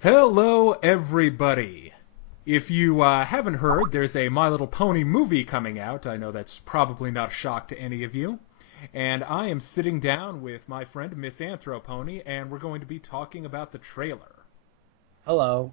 Hello, everybody. If you haven't heard, there's a My Little Pony movie coming out. I know that's probably not a shock to any of you. And I am sitting down with my friend MisAnthro Pony, and we're going to be talking about the trailer. Hello.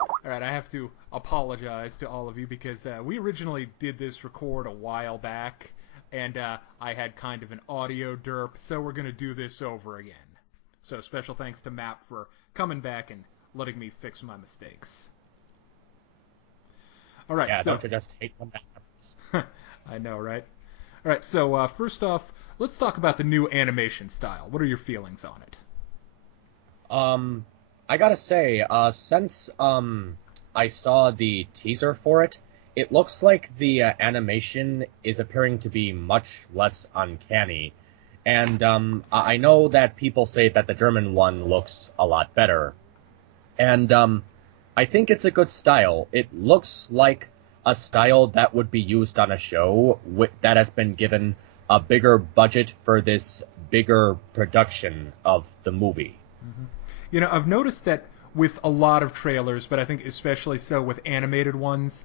All right, I have to apologize to all of you because we originally did this record a while back, and I had kind of an audio derp, so we're going to do this over again. So special thanks to Map for coming back and letting me fix my mistakes. All right, Yeah, so don't you just hate when that happens? I know, right? All right, so first off, let's talk about the new animation style. What are your feelings on it? I gotta say, since I saw the teaser for it, it looks like the animation is appearing to be much less uncanny. And I know that people say that the German one looks a lot better. And I think it's a good style. It looks like a style that would be used on a show that has been given a bigger budget for this bigger production of the movie. Mm-hmm. You know, I've noticed that with a lot of trailers, but I think especially so with animated ones,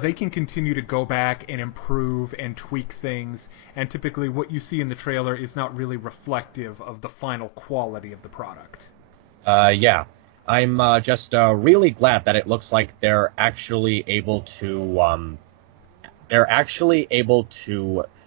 they can continue to go back and improve and tweak things, and typically what you see in the trailer is not really reflective of the final quality of the product. Yeah. I'm just really glad that it looks like they're actually able to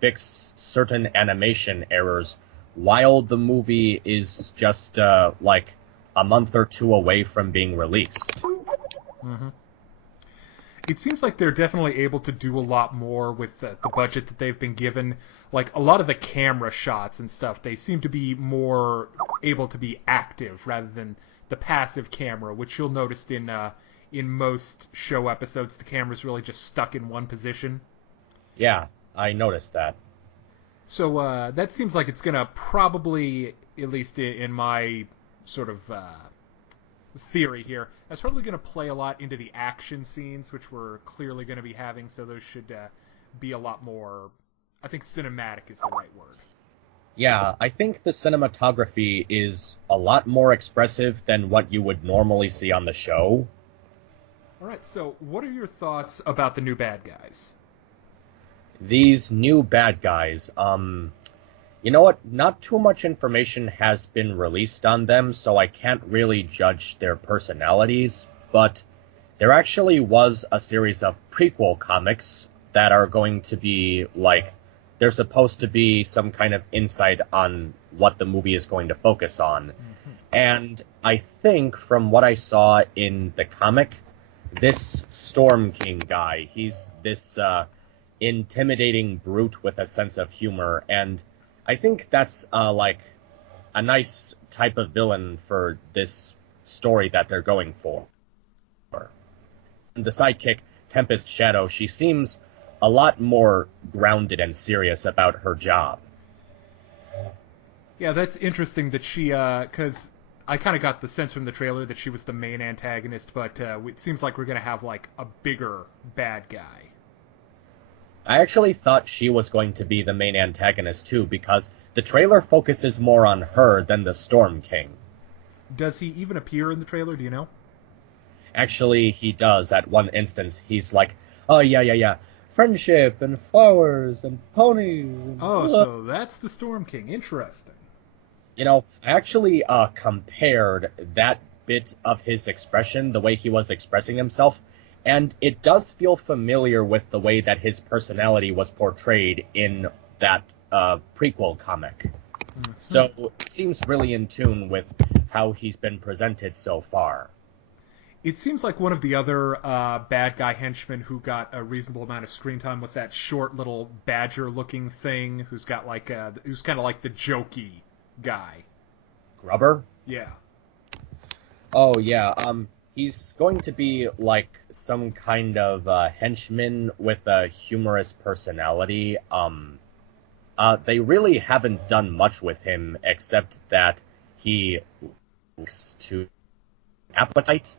fix certain animation errors while the movie is just like a month or two away from being released. Mm-hmm. It seems like they're definitely able to do a lot more with the budget that they've been given. Like a lot of the camera shots and stuff, they seem to be more able to be active rather than the passive camera, which you'll notice in most show episodes, the camera's really just stuck in one position. Yeah, I noticed that. So that seems like it's gonna probably, at least in my sort of theory here, that's probably going to play a lot into the action scenes, which we're clearly going to be having, so those should be a lot more, I think cinematic is the right word. Yeah, I think the cinematography is a lot more expressive than what you would normally see on the show. Alright, so what are your thoughts about the new bad guys? These new bad guys, you know what? Not too much information has been released on them, so I can't really judge their personalities, but there actually was a series of prequel comics that are going to be, like, they're supposed to be some kind of insight on what the movie is going to focus on. Mm-hmm. And I think, from what I saw in the comic, this Storm King guy, he's this intimidating brute with a sense of humor, and I think that's like a nice type of villain for this story that they're going for. And the sidekick, Tempest Shadow, she seems a lot more grounded and serious about her job. Yeah, that's interesting that she, because I kind of got the sense from the trailer that she was the main antagonist, but it seems like we're going to have, like, a bigger bad guy. I actually thought she was going to be the main antagonist too, because the trailer focuses more on her than the Storm King. Does he even appear in the trailer, do you know? Actually, he does. At one instance, he's like, oh, yeah. Friendship and flowers and ponies. And Oh, so that's the Storm King. Interesting. You know, I actually compared that bit of his expression, the way he was expressing himself, and it does feel familiar with the way that his personality was portrayed in that prequel comic. Mm-hmm. So it seems really in tune with how he's been presented so far. It seems like one of the other bad guy henchmen who got a reasonable amount of screen time was that short little badger-looking thing who's got like who's kind of like the jokey guy. Grubber? Yeah. Oh, yeah. He's going to be like some kind of henchman with a humorous personality. They really haven't done much with him except that he likes to appetite.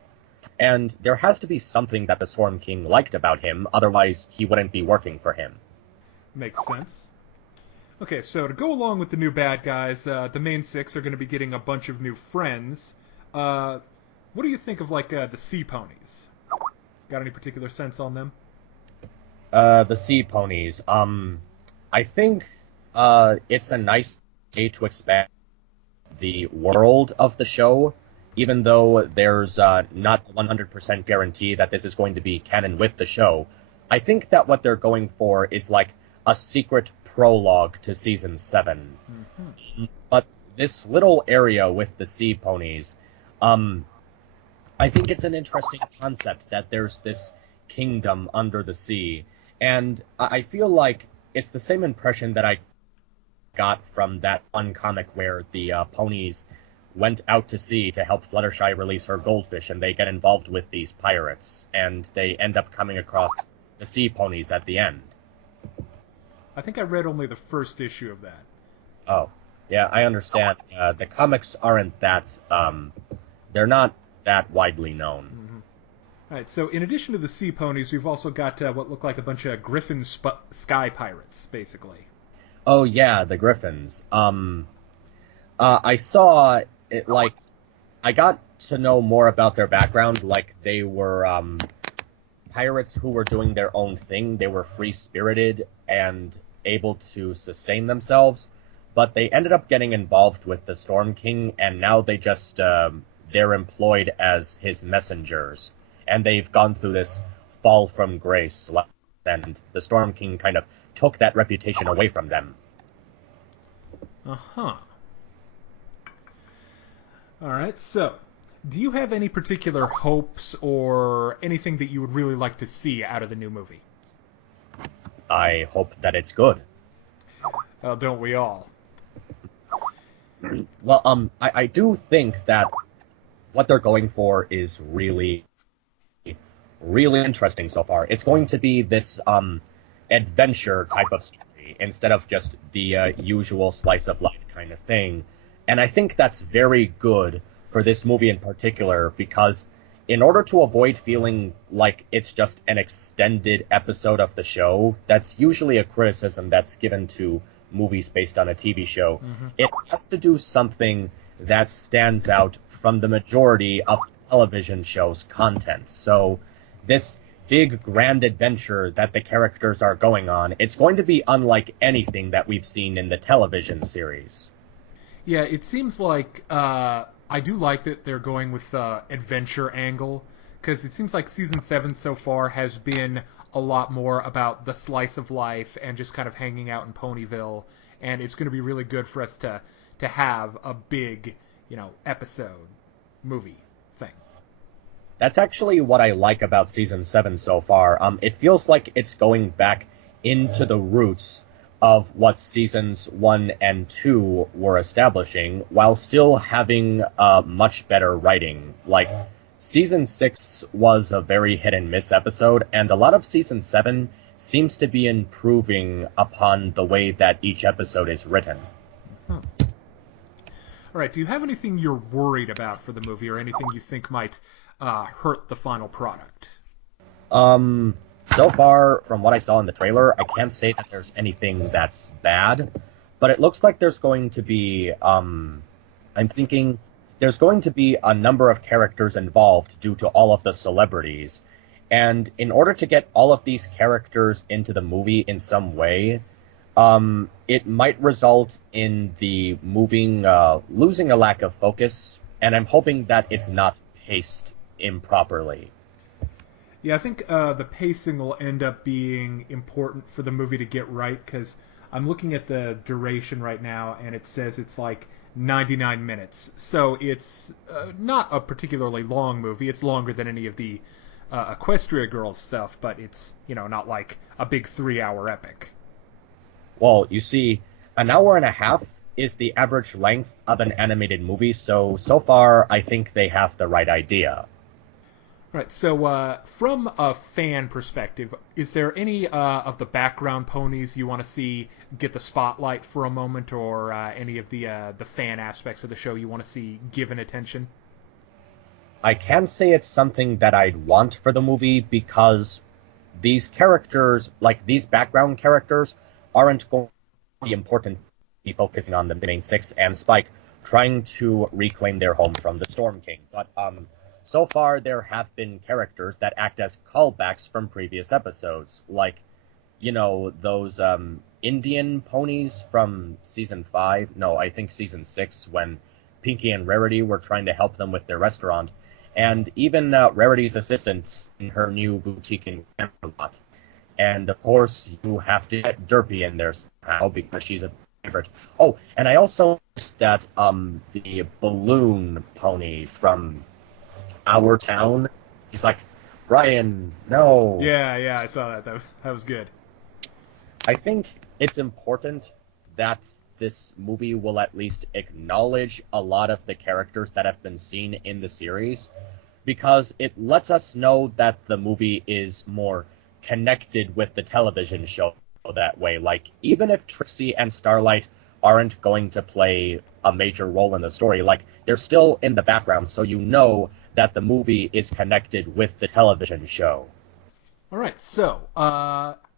And there has to be something that the Storm King liked about him, otherwise he wouldn't be working for him. Makes sense. Okay, so to go along with the new bad guys, the main six are going to be getting a bunch of new friends. What do you think of like the sea ponies? Got any particular sense on them? The sea ponies. I think it's a nice way to expand the world of the show, even though there's not 100% guarantee that this is going to be canon with the show. I think that what they're going for is like a secret prologue to season 7. Mm-hmm. But this little area with the sea ponies, I think it's an interesting concept that there's this kingdom under the sea, and I feel like it's the same impression that I got from that one comic where the ponies went out to sea to help Fluttershy release her goldfish, and they get involved with these pirates, and they end up coming across the sea ponies at the end. I think I read only the first issue of that. Oh, yeah, I understand. The comics aren't that, they're not that widely known. Mm-hmm. All right, so in addition to the sea ponies, we've also got what look like a bunch of Griffin sky pirates, basically. Oh, yeah, the Griffins. I saw it, like, I got to know more about their background, like they were, pirates who were doing their own thing. They were free-spirited and able to sustain themselves, but they ended up getting involved with the Storm King, and now they just, they're employed as his messengers, and they've gone through this fall from grace, and the Storm King kind of took that reputation away from them. Uh-huh. Alright, so, do you have any particular hopes or anything that you would really like to see out of the new movie? I hope that it's good. Don't we all? Well, I do think that what they're going for is really, really interesting so far. It's going to be this, adventure type of story instead of just the usual slice of life kind of thing. And I think that's very good for this movie in particular, because in order to avoid feeling like it's just an extended episode of the show, that's usually a criticism that's given to movies based on a TV show. Mm-hmm. It has to do something that stands out from the majority of the television show's content. So this big grand adventure that the characters are going on, it's going to be unlike anything that we've seen in the television series. Yeah, it seems like I do like that they're going with the adventure angle, because it seems like Season 7 so far has been a lot more about the slice of life and just kind of hanging out in Ponyville, and it's going to be really good for us to have a big, episode movie thing. That's actually what I like about Season 7 so far. It feels like it's going back into the roots of what Seasons 1 and 2 were establishing, while still having much better writing. Like, Season 6 was a very hit-and-miss episode, and a lot of Season 7 seems to be improving upon the way that each episode is written. All right, do you have anything you're worried about for the movie, or anything you think might hurt the final product? So far, from what I saw in the trailer, I can't say that there's anything that's bad, but it looks like there's going to be, I'm thinking there's going to be a number of characters involved due to all of the celebrities, and in order to get all of these characters into the movie in some way, it might result in the moving, losing a lack of focus, and I'm hoping that it's not paced improperly. Yeah, I think the pacing will end up being important for the movie to get right, because I'm looking at the duration right now, and it says it's like 99 minutes. So it's not a particularly long movie. It's longer than any of the Equestria Girls stuff, but it's, not like a big 3-hour epic. Well, you see, an hour and a half is the average length of an animated movie, so far I think they have the right idea. Right, so from a fan perspective, is there any of the background ponies you want to see get the spotlight for a moment, or any of the fan aspects of the show you want to see given attention? I can say it's something that I'd want for the movie, because these characters, like these background characters, aren't going to be important to be focusing on the main six and Spike trying to reclaim their home from the Storm King. But so far there have been characters that act as callbacks from previous episodes, like, those Indian ponies from season 5, no, I think season 6, when Pinkie and Rarity were trying to help them with their restaurant, and even Rarity's assistants in her new boutique in Camelot. And of course, you have to get Derpy in there somehow because she's a favorite. Oh, and I also noticed that the balloon pony from our town, he's like, Brian, no. Yeah, I saw that. That was good. I think it's important that this movie will at least acknowledge a lot of the characters that have been seen in the series, because it lets us know that the movie is more connected with the television show that way. Like, even if Trixie and Starlight aren't going to play a major role in the story, like, they're still in the background, so you know that the movie is connected with the television show. All right, so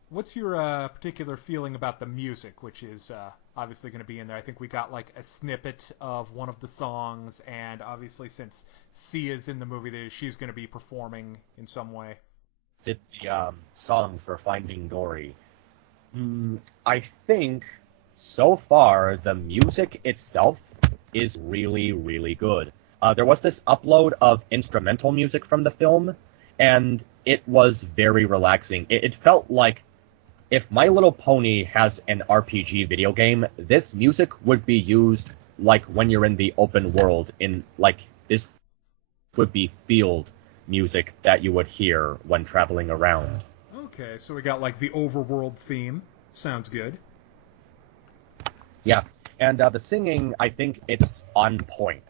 what's your particular feeling about the music, which is obviously going to be in there? I think we got like a snippet of one of the songs, and obviously since Shia's in the movie, she's going to be performing in some way. The song for Finding Dory. I think so far the music itself is really, really good. There was this upload of instrumental music from the film, and it was very relaxing. It felt like if My Little Pony has an RPG video game, this music would be used like when you're in the open world. This would be field music that you would hear when traveling around. Okay, so we got like the overworld theme. Sounds good. Yeah, and the singing, I think it's on point.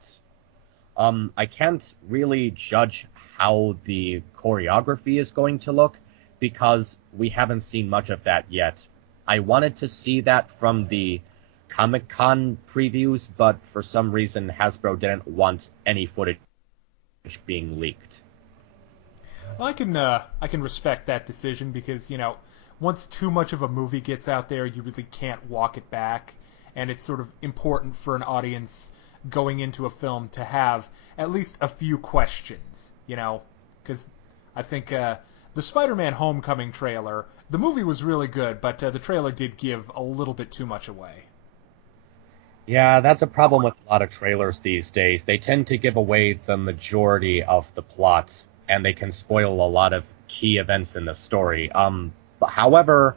I can't really judge how the choreography is going to look, because we haven't seen much of that yet. I wanted to see that from the Comic-Con previews, but for some reason Hasbro didn't want any footage being leaked. Well, I can respect that decision because, once too much of a movie gets out there, you really can't walk it back, and it's sort of important for an audience going into a film to have at least a few questions, because I think the Spider-Man Homecoming trailer, the movie was really good, but the trailer did give a little bit too much away. Yeah, that's a problem with a lot of trailers these days. They tend to give away the majority of the plot, and they can spoil a lot of key events in the story. However,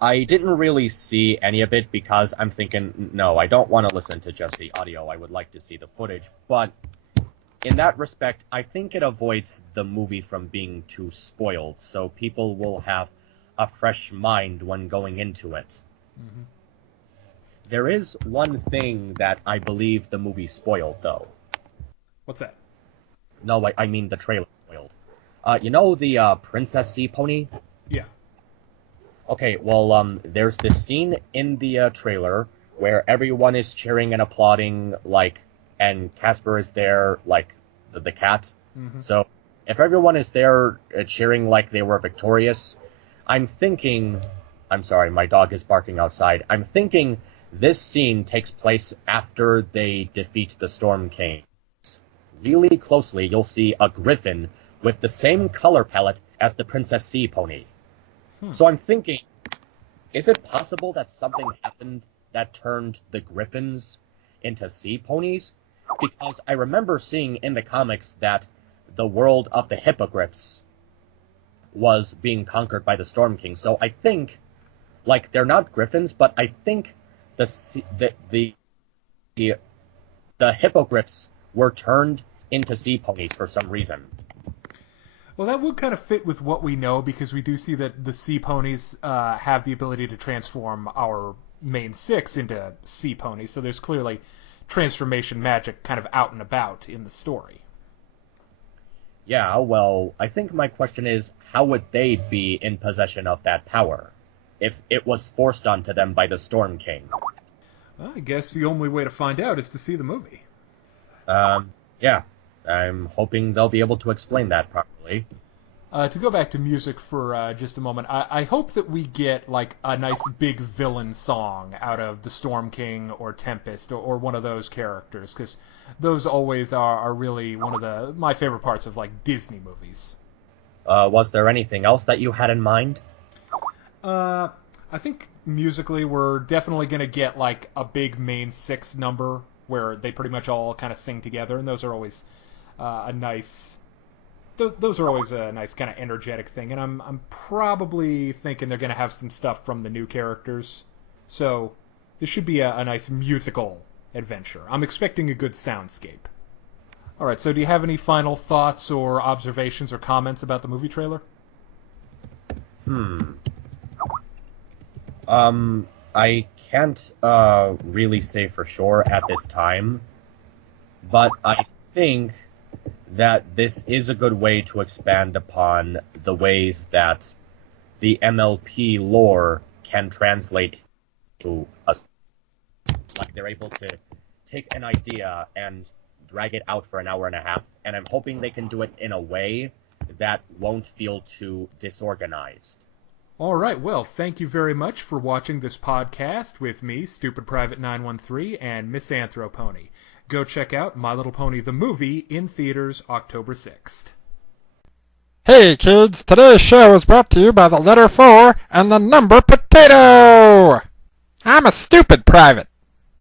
I didn't really see any of it because I'm thinking, no, I don't want to listen to just the audio. I would like to see the footage. But in that respect, I think it avoids the movie from being too spoiled, so people will have a fresh mind when going into it. Mm-hmm. There is one thing that I believe the movie spoiled, though. What's that? No, I mean the trailer spoiled. The Princess Sea Pony? Yeah. Okay, well, there's this scene in the trailer where everyone is cheering and applauding, and Casper is there, the cat. Mm-hmm. So, if everyone is there cheering like they were victorious, I'm sorry, my dog is barking outside. I'm thinking this scene takes place after they defeat the Storm King. Really closely, you'll see a Griffin with the same color palette as the Princess Sea Pony. So I'm thinking, is it possible that something happened that turned the Griffins into sea ponies? Because I remember seeing in the comics that the world of the hippogriffs was being conquered by the Storm King. So I think, they're not Griffins, but I think the hippogriffs were turned into sea ponies for some reason. Well, that would kind of fit with what we know, because we do see that the sea ponies have the ability to transform our main 6 into sea ponies, so there's clearly transformation magic kind of out and about in the story. Yeah, well, I think my question is, how would they be in possession of that power if it was forced onto them by the Storm King? Well, I guess the only way to find out is to see the movie. Yeah. I'm hoping they'll be able to explain that properly. To go back to music for just a moment, I hope that we get like a nice big villain song out of the Storm King or Tempest or one of those characters, because those always are really one of my favorite parts of like Disney movies. Was there anything else that you had in mind? I think musically we're definitely going to get like a big main 6 number where they pretty much all kind of sing together, and those are always a nice... Those are always a nice kind of energetic thing, and I'm probably thinking they're going to have some stuff from the new characters. So this should be a nice musical adventure. I'm expecting a good soundscape. All right, so do you have any final thoughts or observations or comments about the movie trailer? I can't really say for sure at this time, but I think that this is a good way to expand upon the ways that the MLP lore can translate to us. Like, they're able to take an idea and drag it out for an hour and a half, and I'm hoping they can do it in a way that won't feel too disorganized. All right, well, thank you very much for watching this podcast with me, Stupid Private 913, and MisAnthro Pony. Go check out My Little Pony the movie in theaters October 6th. Hey kids, today's show is brought to you by the letter 4 and the number potato! I'm a stupid private.